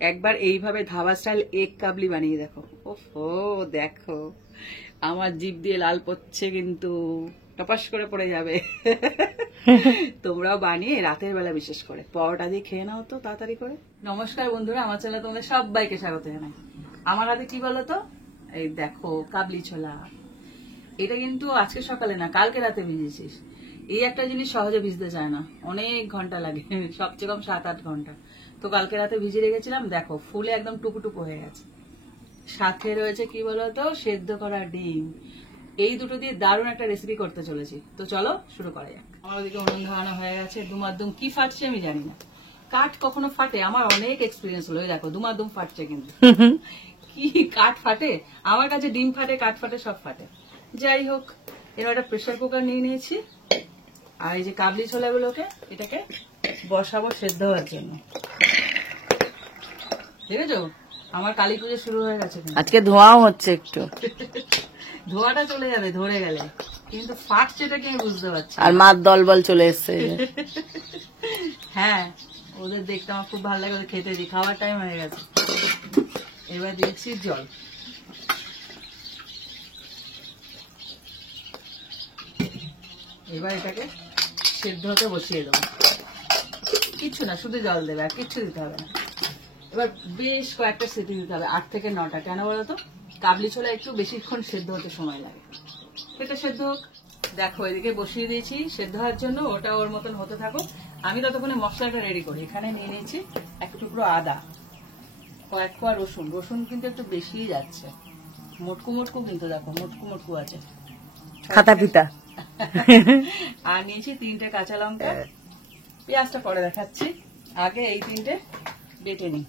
একবার এইভাবে dhaba style egg কাবলি বানিয়ে দেখো। ওহো দেখো আমার জিভ দিয়ে লাল পড়ছে, কিন্তু টপাস করে পড়ে যাবে। তোমরাও বানিয়ে রাতের বেলা বিশেষ করে পরোটা দিয়ে খেয়ে নাও তো তাড়াতাড়ি করে। নমস্কার বন্ধুরা, আমার চ্যানেলে তোমাদের সবাইকে স্বাগত জানাই। আমার হাতে কি বলতো, এই দেখো কাবলি ছোলা। এটা কিন্তু আজকে সকালে না, কালকে রাতে ভিজেছিস। এই একটা জিনিস সহজে ভিজতে চায় না, অনেক ঘন্টা লাগে, সবচেয়ে কম 7-8 ঘন্টা। তো কালকে রাতে ভিজে রেখেছিলাম, দেখো ফুলে একদম টুকুটুকু হয়ে গেছে। সাথে রয়েছে কি বলতো, সেদ্ধ করা ডিম। এই দুটো দিয়ে দারুণ একটা রেসিপি করতে চলেছি। তো চলো শুরু করা যাক। আমার ওদিকে উনুন ধরানো হয়ে গেছে, দুমাদুম কি ফাটছে আমি জানি না। কাঠ কখনো ফাটে? আমার অনেক এক্সপিরিয়েন্স হলো, দেখো দুমাদুম ফাটছে। কিন্তু কি কাঠ ফাটে? আমার কাছে ডিম ফাটে, কাঠ ফাটে, সব ফাটে। যাই হোক, এবার একটা প্রেসার কুকার নিয়ে নিয়েছি, আর এই যে কাবলি ছোলাগুলোকে এটাকে বসাবো সেদ্ধ হওয়ার জন্য। দেখেছো আমার কালী পুজো শুরু হয়ে গেছে, আজকে ধোঁয়াও হচ্ছে একটু। ধোঁয়াটা চলে যাবে ধরে গেলে, কিন্তু ফাটছে এটা কি আমি বুঝতে পারছি। আর মার দলবল চলে এসছে। হ্যাঁ, ওদের দেখতে আমার খুব ভালো লাগে, ওদের খেতে দিই। খাওয়ার টাইম হয়ে গেছে। এবার দিচ্ছি জল। এবার এটাকে সেদ্ধ হতে বসিয়ে দেবো। কিচ্ছু না, শুধু জল দেবে, আর কিচ্ছু দিতে হবে না। এবার বেশ কয়েকটা সিটি দিতে হবে, 8 থেকে 9টা। কেন বলতো, কাবলি ছোলা একটু বেশিক্ষণ সেদ্ধ হতে সময় লাগে। এটা সেদ্ধ হোক। দেখো এদিকে বসিয়ে দিয়েছি সেদ্ধ হওয়ার জন্য, ওটা ওর মতন হতে থাকো। আমি ততক্ষণে মশলাটা রেডি করি। এখানে নিয়ে নিয়েছি এক টুকরো আদা, কয়েক কোয়া রসুন। রসুন কিন্তু একটু বেশিই যাচ্ছে, মোটকু মোটকু, কিন্তু দেখো মোটকু মোটকু আছে, খাতা পিতা। আর নিয়েছি 3টে কাঁচা লঙ্কা। পেঁয়াজটা পরে দেখাচ্ছি, আগে এই 3টে বেটে নিই।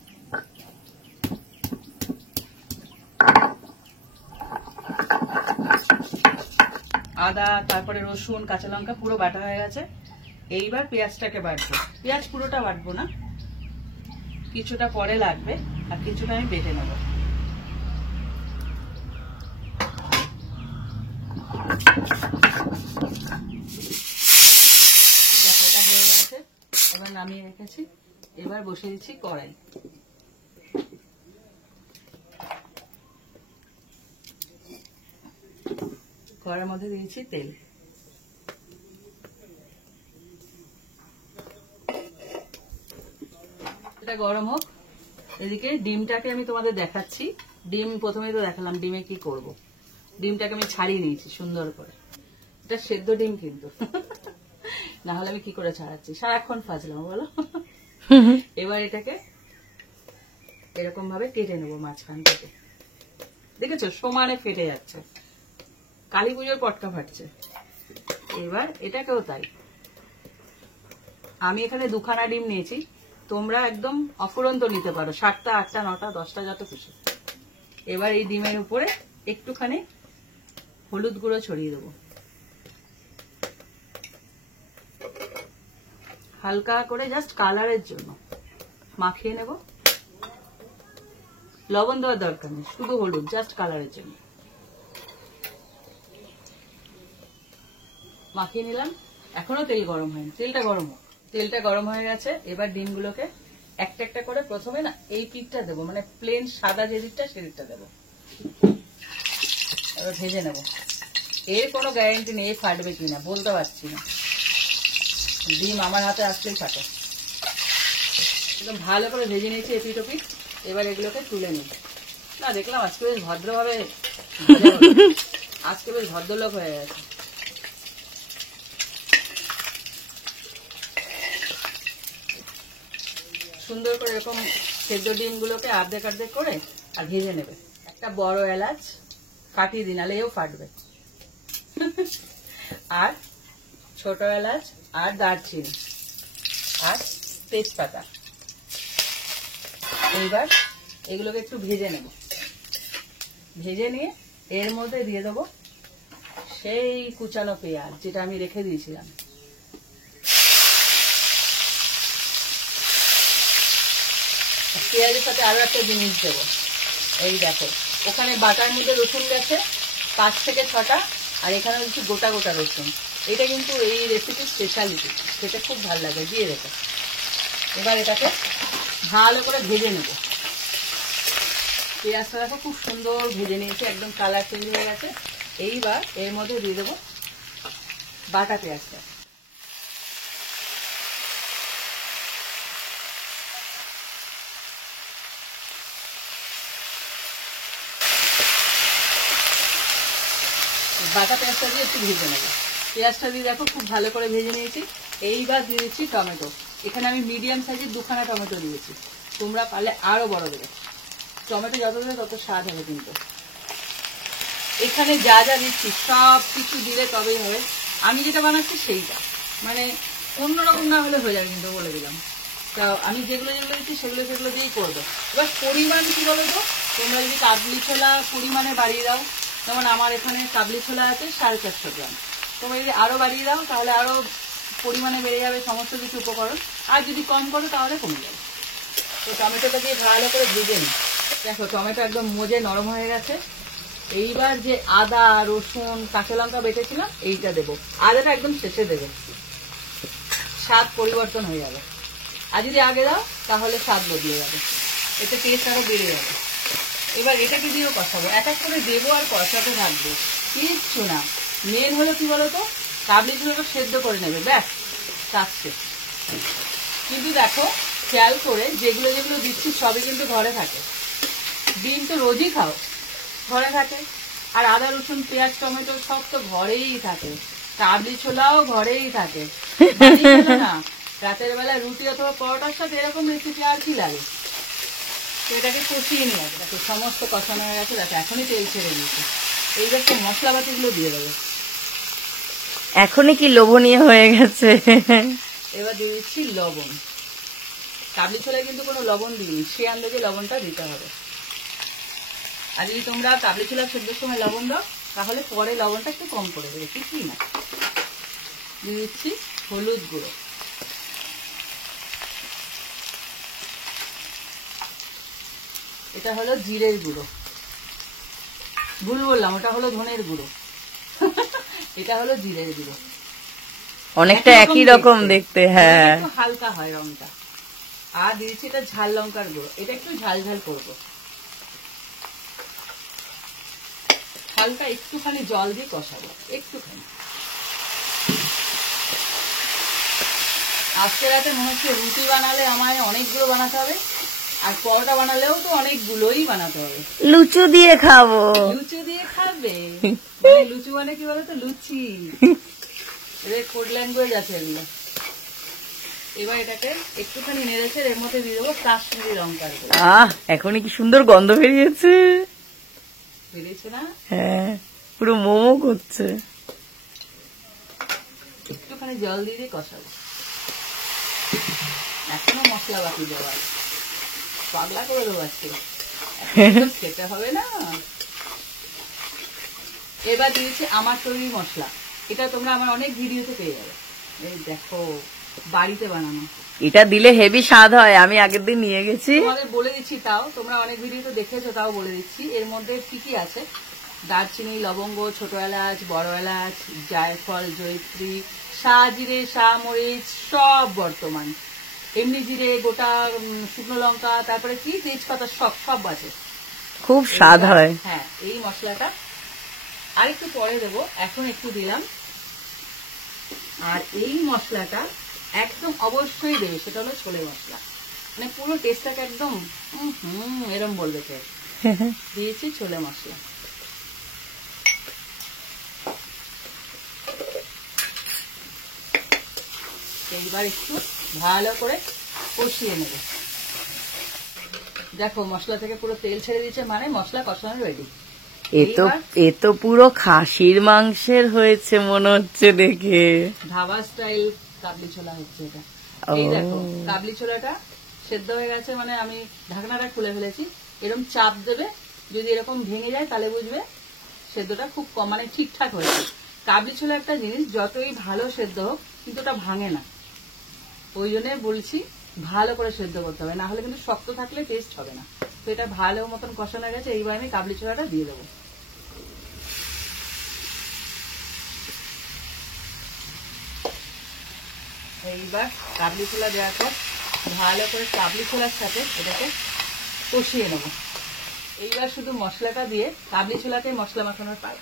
আদা, তারপরে রসুন, কাঁচা লঙ্কা পুরো বাটা হয়ে গেছে। এইবার পেঁয়াজটাকে বাটবো। পেঁয়াজ পুরোটা বাটবো না, কিছুটা পরে লাগবে, আর কিছুটা আমি বেটে নেব। দেখো এটা হয়ে গেছে, এবার নামিয়ে রেখেছি। এবার বসিয়ে দিচ্ছি কড়াই। কড়াইয়ের মধ্যে দিয়েছি তেল। এটা গরম হোক। এদিকে ডিমটাকে আমি তোমাদের দেখাচ্ছি। ডিম প্রথমে তো দেখালাম, ডিমে কি করব। ডিমটাকে আমি ছাড়িয়ে নিয়েছি সুন্দর করে। এটা সেদ্ধ ডিম কিন্তু, না হলে আমি কি করে ছাড়াচ্ছি, সারাক্ষণ ফাজলাম বলো। এবার এটাকে এরকম ভাবে কেটে নেবো মাঝখান থেকে। দেখেছো সমানে ফেটে যাচ্ছে, কালী পুজোর পটকা ফাটছে। এবার এটাকেও তাই। আমি এখানে 2খানা ডিম নিয়েছি, তোমরা একদম অফুরন্ত নিতে পারো, 7টা, 8টা, 9টা, 10টা, যত খুশি। এবার এই ডিমের উপরে একটুখানি হলুদ গুঁড়ো ছড়িয়ে দেবো, হালকা করে জাস্ট কালারের জন্য মাখিয়ে নেব। লবণ দেওয়ার দরকার নেই, শুধু হলুদ, জাস্ট কালারের জন্য মাখিয়ে নিলাম। এখনো তেল গরম হয়নি, তেলটা গরম হোক। তেলটা গরম হয়ে গেছে। এবার ডিমগুলোকে একটা একটা করে, প্রথমে না এই পিঠটা দেবো, মানে প্লেন সাদা যে দিকটা সেদিকটা দেবো। এবার ভেজে নেব। এর কোনো গ্যারেন্টি নেই ফাটবে কিনা, বলতে পারছি না। ডিম আমার হাতে আসলেই ফাটে। একদম ভালো করে ভেজে নিয়েছি এপিট ওপিট। এবার এগুলোকে তুলে নিই। না দেখলাম আজকে বেশ ভদ্রভাবে, আজকে বেশ ভদ্রলোক হয়ে গেছে। সুন্দর করে এরকম সেদ্ধ ডিমগুলোকে অর্ধেক অর্ধেক করে আর ভেজে নেবে। একটা বড় এলাচ কাটিয়ে দিন, নাহলে এও ফাটবে। আর ছোট এলাচ, আর দারচিনি, আর তেজপাতা। এইবার এগুলোকে একটু ভেজে নেব। ভেজে নিয়ে এর মধ্যে দিয়ে দেবো সেই কুচানো পেঁয়াজ, যেটা আমি রেখে দিয়েছিলাম। পেঁয়াজের সাথে আরো একটা জিনিস দেবো, এই দেখো ওখানে বাটার মধ্যে রসুন গেছে 5 থেকে 6টা, আর এখানে হচ্ছে গোটা গোটা রসুন। এটা কিন্তু এই রেসিপির স্পেশালিটি, সেটা খুব ভালো লাগে, দিয়ে রেখে। এবার এটাকে ভালো করে ভেজে নেব। পেঁয়াজটা দেখো খুব সুন্দর ভেজে নিয়েছি, একদম কালার চেঞ্জ হয়ে গেছে। এইবার এর মধ্যে দিয়ে দেবো বাটা পেঁয়াজটা। বাটা পেঁয়াজটা দিয়ে একটু ভেজে নেবো। পেঁয়াজটা দিয়ে দেখো খুব ভালো করে ভেজে নিয়েছি। এইবার দিয়ে দিচ্ছি টমেটো। এখানে আমি মিডিয়াম সাইজের 2খানা টমেটো দিয়েছি, তোমরা পারলে আরো বড় দেবে। টমেটো যত দেবে তত স্বাদ হবে। কিন্তু এখানে যা যা দিচ্ছি সব কিছু দিলে তবেই হবে। আমি যেটা বানাচ্ছি সেইটা, মানে অন্যরকম না হলে হয়ে যাবে, কিন্তু বলে দিলাম। তা আমি যেগুলো যেগুলো দিচ্ছি সেগুলো সেগুলো দিয়েই করবো। এবার পরিমাণ কি বলো তো, তোমরা যদি কাবলি ছোলা পরিমাণে বাড়িয়ে দাও, যেমন আমার এখানে কাবলি ছোলা আছে 450 গ্রাম, তোমরা যদি আরো বাড়িয়ে দাও তাহলে আরো পরিমাণে বেড়ে যাবে সমস্ত কিছু উপকরণ। আর যদি কম করো তাহলে কমে যাবে। তো টমেটোটা দিয়ে ভালো করে ভেজে নিই। দেখো টমেটো একদম মজে নরম হয়ে গেছে। এইবার যে আদা রসুন কাঁচা লঙ্কা বেটেছিলাম এইটা দেবো। আদাটা একদম শেষে দেবে, স্বাদ পরিবর্তন হয়ে যাবে। আর যদি আগে দাও তাহলে স্বাদ বদলে যাবে, এতে টেস্ট আরো বেড়ে যাবে। এবার এটাকে দিয়েও কষাবো, এক এক করে দেবো আর কষাতে থাকবো, কিচ্ছু না। মেন হলো কি বলতো, কাবলি ছোলাটা সেদ্ধ করে নেবে, ব্যাস কাজ শেষ। কিন্তু দেখো খেয়াল করে যেগুলো যেগুলো দিচ্ছি সবই কিন্তু ঘরে থাকে। ডিম তো রোজই খাও, ঘরে থাকে। আর আদা রসুন পেঁয়াজ টমেটো সব তো ঘরেই থাকে। কাবলি ছোলাও ঘরেই থাকে, না রাতের বেলা রুটি অথবা পরোটার সাথে এরকম রেসিপি আর কি লাগে। তো এটাকে কষিয়ে নিয়ে আসবে। দেখো সমস্ত কষানো হয়ে গেছে, দেখো এখনই তেল ছেড়ে দিয়েছে। এইবার তো মশলাপাতিগুলো দিয়ে দেবো। এখনই কি লোভনীয় হয়ে গেছে। এবার দিয়ে দিচ্ছি লবণ। কাবলি ছোলায় কিন্তু কোনো লবণ দিইনি, সে আন্দাজে লবণটা দিতে হবে। আর যদি তোমরা কাবলি ছোলা সেদ্ধর সময় লবণ দাও তাহলে পরে লবণটা একটু কম করে দেবে, কিছুই না। দিয়ে দিচ্ছি হলুদ গুঁড়ো। এটা হলো জিরের গুঁড়ো, ভুল বললাম, ওটা হলো ধনের গুঁড়ো। এটা হলো জিরের গুঁড়ো, অনেকটা একই রকম দেখতে। হ্যাঁ, একটু হালকা হয় রংটা। আর দিয়েছি এটা ঝাল লঙ্কার গুঁড়ো, এটা একটু ঝাল ঝাল করবো। হালকা একটুখানি জল দিয়ে কষাবো, একটুখানি। আজকে রাতে মনে হচ্ছে রুটি বানালে আমায় অনেকগুলো বানাতে হবে, আর পরোটা বানালেও তো অনেকগুলোই বানাতে হবে। লুচু দিয়ে খাবো। লুচু দিয়ে খাবে? লুচু মানে কি বলতো, লুচি। এদের কোড ল্যাঙ্গুয়েজ আছে এগুলো। এবার এটাকে একটুখানি নেড়েছে, এর মধ্যে দিয়ে দেবো কাশ্মীরি লঙ্কার গুঁড়ো। এখনই কি সুন্দর গন্ধ বেরিয়েছে, বেরিয়েছে না? হ্যাঁ, পুরো মোমো করছে। একটুখানি জল দিয়ে দিয়ে কষাবো। এখনো মশলা বাকি দেওয়ার, পাগলা করে দেবো আজকে, খেতে হবে না। এবার দিয়েছি আমার তৈরি মশলা, এটা তোমরা আমার অনেক ভিডিওতে পেয়ে যাবে। এই দেখো বাড়িতে বানানো, এটা দিলে হেভি স্বাদ হয়। আমি আগের দিন নিয়ে গেছি, তোমাদের বলে দিচ্ছি, তাও তোমরা অনেক ভিডিওতে দেখেছো, তাও বলে দিচ্ছি। এর মধ্যে কি কি আছে, দারচিনি লবঙ্গ ছোট এলাচ বড় এলাচ জায়ফল জয়িত্রী শাহজিরে শাহমরিচ সব বর্তমান, এমনি জিরে গোটা শুকনো লঙ্কা, তারপরে কি তেজপাতা সব সব আছে, খুব স্বাদ হয়। হ্যাঁ এই মশলাটা আর একটু পরে দেবো, এখন একটু দিলাম। আর এই মশলাটা একদম অবশ্যই দেবে, সেটা হলো ছোলে মশলা, মানে পুরো টেস্টটাকে একদম এরম বলবে কে। দিয়েছি ছোলে মশলা। এইবার একটু ভালো করে কষিয়ে নেবে। দেখো মশলা থেকে পুরো তেল ছেড়ে দিয়েছে, মানে মশলা কষানো রেডি। এ তো পুরো খাসির মাংসের হয়েছে মনে হচ্ছে দেখে। ধাবা স্টাইল কাবলি ছোলা হচ্ছে এটা। এই দেখো কাবলি ছোলাটা সেদ্ধ হয়ে গেছে, মানে আমি ঢাকনাটা খুলে ফেলেছি। এরকম চাপ দেবে, যদি এরকম ভেঙে যায় তাহলে বুঝবে সেদ্ধটা খুব কম, মানে ঠিকঠাক হয়েছে। কাবলি ছোলা একটা জিনিস যতই ভালো সেদ্ধ হোক কিন্তু ওটা ভাঙে না, ওই জন্য বলছি ভালো করে সেদ্ধ করতে হবে, না হলে কিন্তু শক্ত থাকলে টেস্ট হবে না। তো এটা ভালো মতন কষানো গেছে, এইবার আমি কাবলি ছোলাটা দিয়ে দেবো। এইবার কাবলি ছোলা দেওয়ার পর ভালো করে কাবলি ছোলার সাথে এটাকে কষিয়ে নেব। এইবার শুধু মশলাটা দিয়ে কাবলি ছোলাকে মশলা মাখানোর পাল।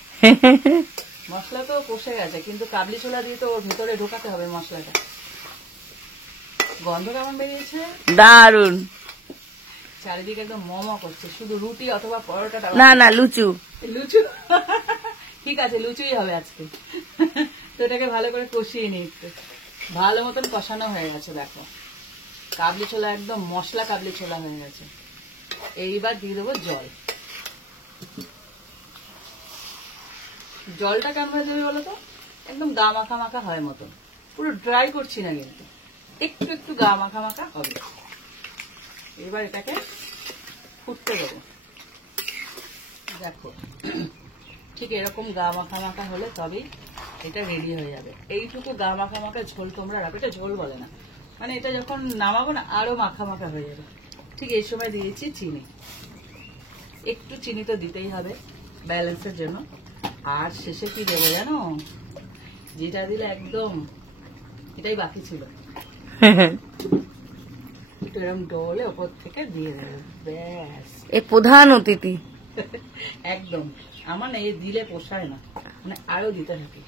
মশলা তো কষে গেছে, কিন্তু কাবলি ছোলা দিয়ে তো ওর ভিতরে ঢোকাতে হবে মশলাটা। গন্ধ কেমন বেরিয়েছে, দারুন। চারিদিকে একদম মম করছে। শুধু রুটি অথবা পরোটাটা, না না, লুচু। লুচু। ঠিক আছে, লুচুই হবে আজকে। তো এটাকে ভালো করে কষিয়ে নিই একটু। ভালো মতন কষানো হয়ে গেছে, দেখো কাবলি ছোলা একদম মশলা কাবলি ছোলা হয়ে গেছে। এইবার দিয়ে দেবো জল। জলটা কেমন হয়ে যাবে বলো তো, একদম গা মাখা মাখা হয় মতন, পুরো ড্রাই করছি না কিন্তু, একটু একটু গা মাখা মাখা হবে। এবার এটাকে ফুটতে দেবো। দেখো ঠিক এরকম গা মাখা মাখা হলে তবেই এটা রেডি হয়ে যাবে। এইটুকু গা মাখা মাখা ঝোল তোমরা রাখো, এটা ঝোল বলে না, মানে এটা যখন নামাবো না আরো মাখা মাখা হয়ে যাবে। ঠিক এই সময় দিয়েছি চিনি, একটু চিনি তো দিতেই হবে ব্যালেন্সের জন্য। আর শেষে কি দেবো জানো, যেটা দিলে একদম এটাই বাকি ছিল, একটু এরকম ডলে ওপর থেকে দিয়ে দেবো, ব্যাস। এ প্রধান অতিথি একদম। আমার না এই দিলে পোষায় না, মানে আরো দিতে থাকে।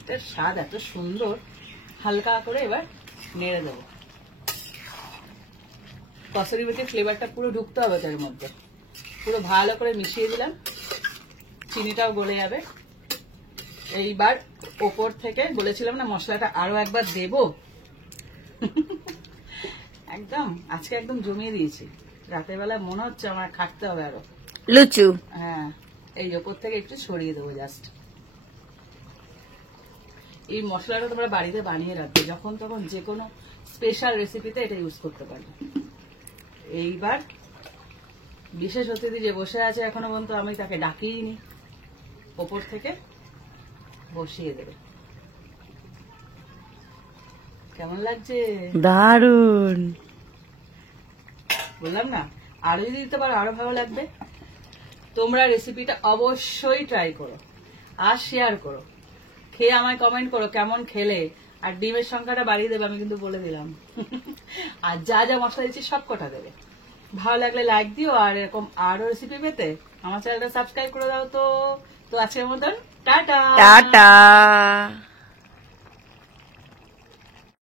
এটার স্বাদ এত সুন্দর। হালকা করে এবার নেড়ে দেবো। কসুরি মেথির ফ্লেভারটা পুরো ঢুকতে হবে তার মধ্যে। পুরো ভালো করে মিশিয়ে দিলাম, চিনিটাও গলে যাবে। এইবার ওপর থেকে বলেছিলাম না মশলাটা আরো একবার দেবো। একদম আজকে একদম জমিয়ে দিয়েছি। রাতের বেলা মনে হচ্ছে আমার খাটতে হবে আরো। লুচু। হ্যাঁ, এই ওপর থেকে একটু সরিয়ে দেবো জাস্ট। এই মশলাটা তোমরা বাড়িতে বানিয়ে রাখবে, যখন তখন যে কোনো স্পেশাল রেসিপিতে এটা ইউজ করতে পারবে। এইবার বিশেষ অতিথি যে বসে আছে এখনো পর্যন্ত আমি তাকে ডাকিনি, ওপর থেকে বসিয়ে দেবে। কেমন লাগছে? দারুন। বললাম না, আরো যদি দিতে পারো আরো ভালো লাগবে। তোমরা রেসিপিটা অবশ্যই ট্রাই করো আর শেয়ার করো, খেয়ে আমায় কমেন্ট করো কেমন খেলে। আর ডিমের সংখ্যাটা বাড়িয়ে দেবে, আমি কিন্তু বলে দিলাম। আর যা যা মশলা দিচ্ছি সব কটা দেবে। ভালো লাগলে লাইক দিও, আর এরকম আরো রেসিপি পেতে আমার চ্যানেলটা সাবস্ক্রাইব করে দাও। তো আজকের মতন টাটা টাটা।